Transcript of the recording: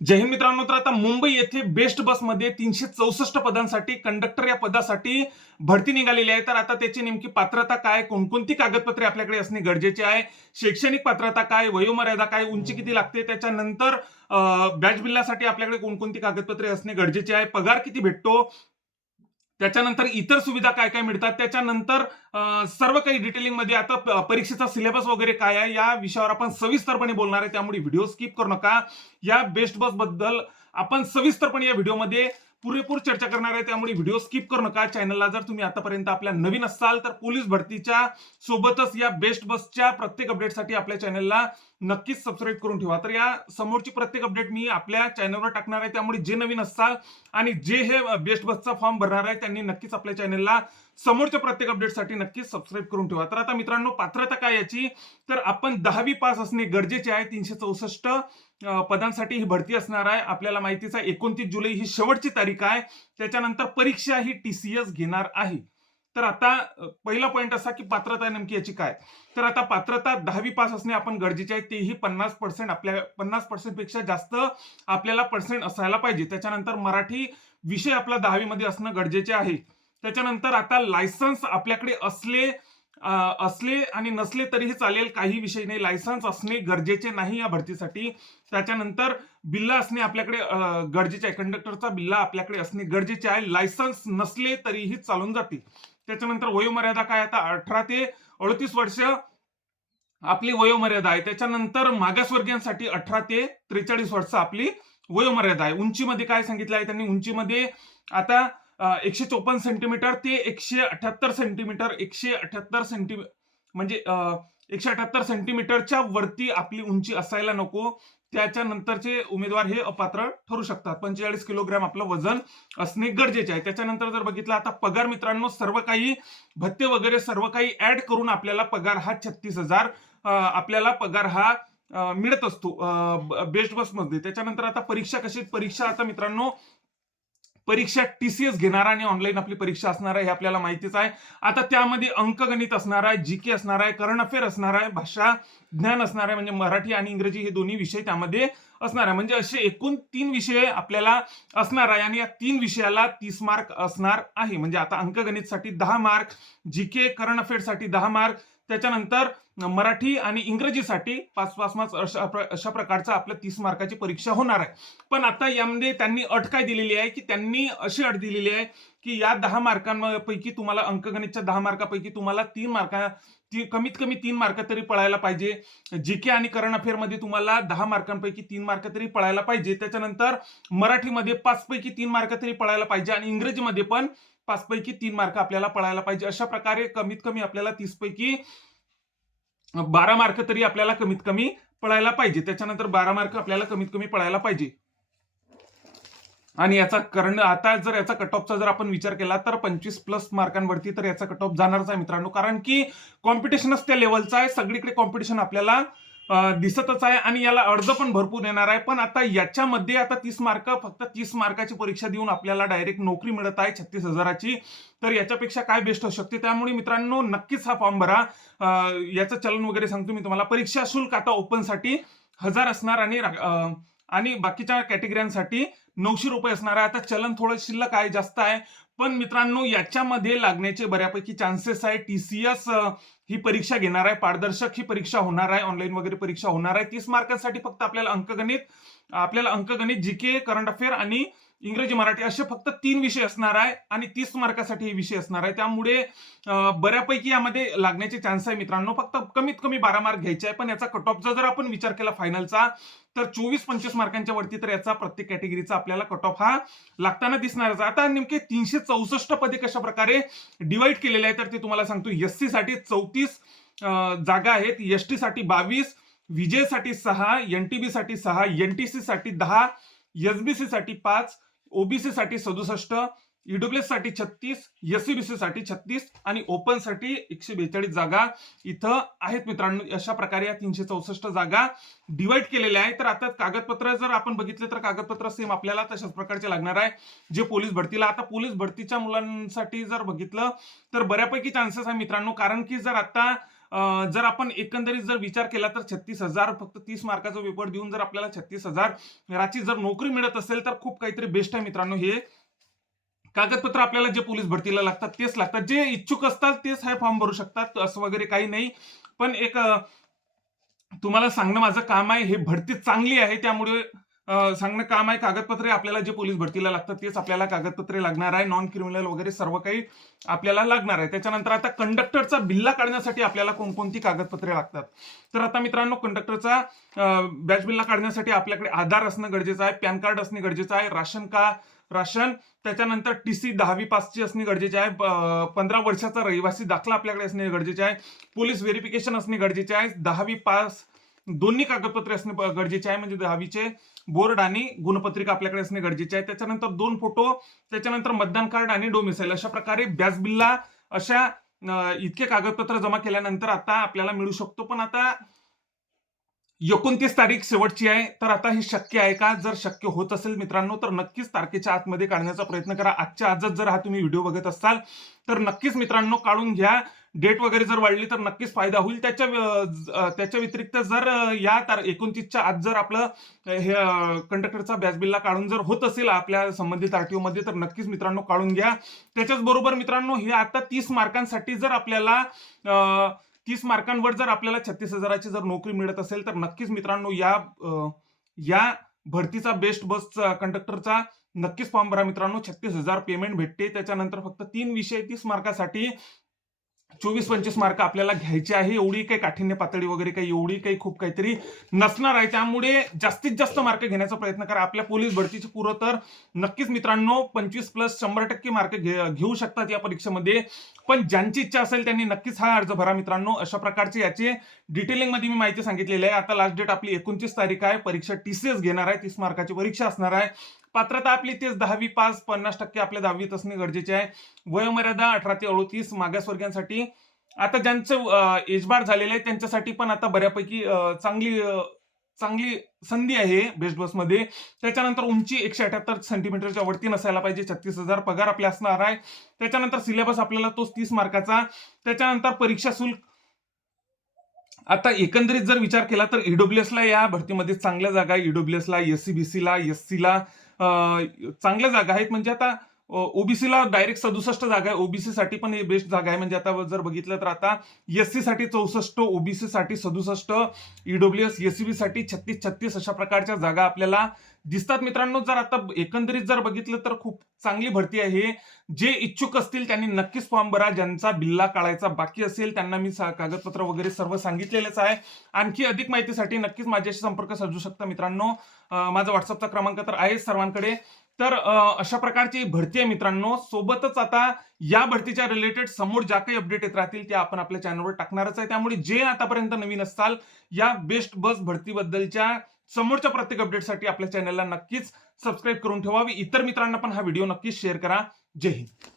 जय हिंद मित्रांनो. तर आता मुंबई येथे बेस्ट बसमध्ये 364 पदांसाठी कंडक्टर या पदासाठी भरती निघालेली आहे. तर आता त्याची नेमकी पात्रता काय, कोणकोणती कागदपत्रे आपल्याकडे असणे गरजेचे आहे, शैक्षणिक पात्रता काय, वयोमर्यादा काय, उंची किती लागते, त्याच्यानंतर बॅच बिल्लासाठी आपल्याकडे कोणकोणती कागदपत्रे असणे गरजेचे आहे, पगार किती भेटतो, त्याच्यानंतर इतर सुविधा काय काय मिळतात, त्याच्यानंतर सर्व काही डिटेलिंग मध्ये आता परीक्षेचा सिलेबस वगैरे काय आहे या विषयावर आपण सविस्तरपणे बोलणार आहे. त्यामुळे व्हिडिओ स्किप करू नका. या बेस्ट बस बद्दल आपण सविस्तरपणे या व्हिडिओमध्ये पुरेपूर चर्चा करणार आहे. त्यामुळे व्हिडिओ स्किप करू नका. चॅनलला जर तुम्ही आतापर्यंत आपल्या नवीन असाल तर पोलीस भरतीच्या सोबतच या बेस्ट बसच्या प्रत्येक अपडेटसाठी आपल्या चॅनलला नक्कीच सबस्क्राईब करून ठेवा. तर या समोरची प्रत्येक अपडेट मी आपल्या चॅनलवर टाकणार आहे. त्यामुळे जे नवीन असाल आणि जे हे बेस्ट बसचा फॉर्म भरणार आहे त्यांनी नक्कीच आपल्या चॅनलला समोरच्या प्रत्येक अपडेटसाठी नक्कीच सबस्क्राईब करून ठेवा. तर आता मित्रांनो, पात्रता काय याची, तर आपण 10वी पास असणे गरजेचे आहे. 364 पदांसाठी ही भरती असणार आहे. आपल्याला माहितीच आहे 29 जुलै ही शेवटची तारीख आहे. त्याच्यानंतर परीक्षा ही TCS घेणार आहे. तर आता पहिला पॉईंट असा की पात्रता नेमकी याची काय, तर आता पात्रता 10वी पास असणे आपण गरजेचे आहे. तेही 50% आपल्या 50% पेक्षा जास्त आपल्याला पर्सेंट असायला पाहिजे. त्याच्यानंतर मराठी विषय आपला 10वी मध्ये असणं गरजेचे आहे. त्याच्यानंतर आता लायसन्स आपल्याकडे असले आणि नसले तरीही चालेल, काही विषय नाही, लायसन्स असणे गरजेचे नाही या भरतीसाठी. त्याच्यानंतर बिल्ला असणे आपल्याकडे गरजेचे आहे. कंडक्टरचा बिल्ला आपल्याकडे असणे गरजेचे आहे. लायसन्स नसले तरीही चालून जातील. त्याच्यानंतर वयोमर्यादा काय, आता 18 ते 38 वर्ष आपली वयोमर्यादा आहे. त्याच्यानंतर मागासवर्गीयांसाठी 18 ते 43 वर्ष आपली वयोमर्यादा आहे. उंचीमध्ये काय सांगितलं आहे त्यांनी, उंचीमध्ये आता 154 सेंटीमीटर ते 178 सेंटीमीटर, 178 सेंटीमीटर म्हणजे 178 सेंटीमीटरच्या वरती आपली उंची असायला नको. त्याच्यानंतरचे उमेदवार हे अपात्र ठरू शकतात. 45 किलोग्राम आपलं वजन असणे गरजेचे आहे. त्याच्यानंतर जर बघितलं आता पगार मित्रांनो, सर्व काही भत्ते वगैरे सर्व काही ऍड करून आपल्याला पगार हा 36,000 आपल्याला पगार हा मिळत असतो बेस्ट बसमध्ये. त्याच्यानंतर आता परीक्षा कशी, परीक्षा आता मित्रांनो परीक्षा TCS घेणार आणि ऑनलाईन आपली परीक्षा असणार आहे हे आपल्याला माहितीच आहे. आता त्यामध्ये अंकगणित असणार आहे, जीके असणार आहे, करंट अफेअर असणार आहे, भाषा ज्ञान असणार आहे, म्हणजे मराठी आणि इंग्रजी हे दोन्ही विषय त्यामध्ये असणार आहे. म्हणजे असे एकूण 3 विषय आपल्याला असणार आहे आणि या 3 विषयाला 30 मार्क असणार आहे. म्हणजे आता अंकगणितसाठी 10 मार्क, जीके करंट अफेअरसाठी 10 मार्क, त्याच्यानंतर मराठी आणि इंग्रजीसाठी 5-5 मार्क, अशा प्रकारचं आपल्या 30 मार्काची परीक्षा होणार आहे. पण आता यामध्ये त्यांनी अट काय दिलेली आहे की त्यांनी अशी अट दिलेली आहे की या 10 मार्कांपैकी तुम्हाला अंकगणितच्या 10 मार्कापैकी तुम्हाला 3 मार्क, कमीत कमी 3 मार्क तरी पळायला पाहिजे. जीके आणि करंट अफेअर मध्ये तुम्हाला 10 मार्कांपैकी 3 मार्क तरी पळायला पाहिजे. त्याच्यानंतर मराठीमध्ये 5 पैकी 3 मार्क तरी पळायला पाहिजे आणि इंग्रजीमध्ये पण 5 पैकी 3 मार्क आपल्याला पळायला पाहिजे. अशा प्रकारे कमीत कमी आपल्याला 30 पैकी 12 मार्क तरी आपल्याला कमीत कमी पळायला पाहिजे. त्याच्यानंतर 12 मार्क आपल्याला कमीत कमी पळायला पाहिजे. आणि याचा करंट आता जर याचा कट ऑफचा जर आपण विचार केला तर 25+ मार्कांवरती तर याचा कट ऑफ जाणारच आहे मित्रांनो. कारण की कॉम्पिटिशनच त्या लेवलचा आहे, सगळीकडे कॉम्पिटिशन आपल्याला दिसतच आहे आणि याला अर्ज पण भरपूर येणार आहे. पण आता याच्यामध्ये आता 30 मार्क, फक्त 30 मार्काची परीक्षा देऊन आपल्याला डायरेक्ट नोकरी मिळत आहे 36,000ची. तर याच्यापेक्षा काय बेस्ट होऊ शकते. त्यामुळे मित्रांनो नक्कीच हा फॉर्म भरा. याचं चलन वगैरे सांगतो मी तुम्हाला. परीक्षा शुल्क आता ओपनसाठी 1000 असणार आणि बाकीच्या कॅटेगऱ्यांसाठी 900 रुपये असणार आहे. आता चलन थोडं शिल्लक आहे, जास्त आहे, पण मित्रांनो याच्यामध्ये लागण्याचे बऱ्यापैकी चान्सेस आहे. TCS ही परीक्षा घेणार आहे, पारदर्शक ही परीक्षा होणार आहे, ऑनलाईन वगैरे परीक्षा होणार आहे. 30 मार्कांसाठी फक्त आपल्याला अंकगणित, जीके, करंट अफेअर आणि इंग्रजी मराठी असे फक्त 3 विषय असणार आहे आणि 30 मार्कासाठी हे विषय असणार आहे. त्यामुळे बऱ्यापैकी यामध्ये लागण्याचे चान्स आहे मित्रांनो. फक्त कमीत कमी 12 मार्क घ्यायचे आहे. पण याचा कट ऑफचा जर आपण विचार केला फायनलचा तर 24-25 मार्कांच्या वरती तर याचा प्रत्येक कॅटेगरीचा आपल्याला कट ऑफ हा लागताना दिसणारच. आता नेमके 364 पदे कशा प्रकारे डिवाइड केलेले आहे तर ते तुम्हाला सांगतो. SC साठी 34 जागा आहेत, ST साठी 22, VJ साठी 6, NTB साठी 6, NTC साठी 10, SBC साठी 5, OBC साठी 67, EWS साठी 36, SCBC साठी 36 आणि ओपन साठी 142 जागा इथं आहेत मित्रांनो. अशा प्रकारे या 364 जागा डिवाइड केलेल्या आहेत. तर आता कागदपत्र जर आपण बघितले तर कागदपत्र सेम आपल्याला तशाच प्रकारचे लागणार आहे जे पोलीस भरतीला. आता पोलीस भरतीच्या मुलांसाठी जर बघितलं तर बऱ्यापैकी चान्सेस आहे मित्रांनो. कारण की जर आता जर आपण एकंदरीत जर विचार केला तर 36,000 फक्त 30 मार्काचा पेपर देऊन जर आपल्याला 36,000 ची जर नोकरी मिळत असेल तर खूप काहीतरी बेस्ट आहे मित्रांनो. हे कागदपत्र आपल्याला जे पोलीस भरतीला लागतात तेच लागतात. जे इच्छुक असतात तेच हे फॉर्म भरू शकतात, असं वगैरे काही नाही. पण एक तुम्हाला सांगणं माझं काम आहे. हे भरती चांगली आहे त्यामुळे सांगणं काम आहे. कागदपत्रे आपल्याला जे पोलीस भरतीला लागतात तेच आपल्याला कागदपत्रे लागणार आहे. नॉन क्रिमिनल वगैरे सर्व काही आपल्याला लागणार आहे. त्याच्यानंतर आता कंडक्टरचा बिल्ला काढण्यासाठी आपल्याला कोणकोणती कागदपत्रे लागतात. तर आता मित्रांनो, कंडक्टरचा बॅच बिल्ला काढण्यासाठी आपल्याकडे आधार असणं गरजेचं आहे, पॅन कार्ड असणे गरजेचं आहे, राशन, त्याच्यानंतर टीसी 10वी पासची असणे गरजेचे आहे, 15 वर्षाचा रहिवासी दाखला आपल्याकडे असणे गरजेचे आहे, पोलीस व्हेरिफिकेशन असणे गरजेचे आहे, 10वी पास दोन्ही कागदपत्रे असणे गरजेचे आहे, म्हणजे 10वीचे बोर्ड आणि गुणपत्रिका आपल्याकडे असणे गरजेचे आहे. त्याच्यानंतर 2 फोटो, त्याच्यानंतर मतदान कार्ड आणि डोमिसाईल. अशा प्रकारे बॅच बिल्ला अशा इतके कागदपत्र जमा केल्यानंतर आता आपल्याला मिळू शकतो. पण आता 29 तारीख शेवटची आहे. तर आता हे शक्य आहे का? जर शक्य होत असेल मित्रांनो तर नक्कीच तारखेच्या आतमध्ये काढण्याचा प्रयत्न करा. आजच्या आजच जर हा तुम्ही व्हिडिओ बघत असाल तर नक्कीच मित्रांनो काढून घ्या. डेट वगैरे जर वाढली तर नक्कीच फायदा होईल. त्याच्या व्यतिरिक्त जर या 29च्या आत जर आपलं हे कंडक्टरचा बॅच बिल्ला काढून जर होत असेल आपल्या संबंधित आरटीओ मध्ये तर नक्कीच मित्रांनो काढून घ्या. त्याच्याच बरोबर मित्रांनो, हे आता 30 मार्कांसाठी जर आपल्याला 30 मार्कांवर जर आपल्याला 36,000ची जर नोकरी मिळत असेल तर नक्कीच मित्रांनो या भरतीचा बेस्ट बस कंडक्टरचा नक्कीच फॉर्म भरा मित्रांनो. 36,000 पेमेंट भेटते. त्याच्यानंतर फक्त 3 विषय 30 मार्कासाठी 24-25 मार्क आपल्याला घ्यायचे आहे. एवढी काही काठिण्य पातळी वगैरे काही एवढी काही खूप काहीतरी नसणार आहे. त्यामुळे जास्तीत जास्त मार्क घेण्याचा प्रयत्न करा. आपल्या पोलीस भरतीची पुरं तर नक्कीच मित्रांनो 25+ 100% मार्क घेऊ शकतात या परीक्षेमध्ये. पण ज्यांची इच्छा असेल त्यांनी नक्कीच हा अर्ज भरा मित्रांनो. अशा प्रकारचे याचे डिटेलिंग मध्ये मी माहिती सांगितलेली आहे. आता लास्ट डेट आपली 29 तारीख आहे. परीक्षा TCS घेणार आहे. 30 मार्काची परीक्षा असणार आहे. पात्रता आपली तेच 10वी पास, 50% आपल्या 10वीत असणे गरजेचे आहे. वयोमर्यादा 18 ते 38 मागासवर्गीयांसाठी. आता ज्यांचं एज बार झालेलं आहे त्यांच्यासाठी पण आता बऱ्यापैकी चांगली संधी आहे बेस्ट बस मध्ये. त्याच्यानंतर उंची 178 सेंटीमीटरच्या वरती नसायला पाहिजे. 36,000 पगार आपल्या असणार आहे. त्याच्यानंतर सिलेबस आपल्याला तोच 30 मार्काचा. त्याच्यानंतर परीक्षा शुल्क. आता एकंदरीत जर विचार केला तर ईडब्ल्यूएस ला या भरतीमध्ये चांगल्या जागा आहे. ईडब्ल्यूएस ला, SC-BC ला, SC ला चांगल्या जागा आहेत. म्हणजे आता ओबीसी ला डायरेक्ट 67 जागा आहे. ओबीसी साठी पण हे बेस्ट जागा आहे. म्हणजे आता जर बघितलं तर आता SC साठी 64, ओबीसी साठी 67, ईडब्ल्यूएस SCB साठी 36 अशा प्रकारच्या जागा आपल्याला दिसतात मित्रांनो. जर आता एकंदरीत जर बघितलं तर खूप चांगली भरती आहे. जे इच्छुक असतील त्यांनी नक्कीच फॉर्म भरा. ज्यांचा बिल्ला काढायचा बाकी असेल त्यांना मी कागदपत्र वगैरे सर्व सांगितलेलेच आहे. आणखी अधिक माहितीसाठी नक्कीच माझ्याशी संपर्क साधू शकता मित्रांनो. माझा व्हॉट्सअपचा क्रमांक तर आहे सर्वांकडे. तर अशा प्रकारची भरती आहे मित्रांनो. सोबतच आता या भरतीच्या रिलेटेड समोर ज्या काही अपडेट येत राहतील त्या आपण आपल्या चॅनलवर टाकणारच आहे. त्यामुळे जे आतापर्यंत नवीन असाल या बेस्ट बस भरतीबद्दलच्या समोरच्या प्रत्येक अपडेटसाठी आपल्या चॅनलला नक्कीच सबस्क्राईब करून ठेवावी. इतर मित्रांना पण हा व्हिडिओ नक्कीच शेअर करा. जय हिंद.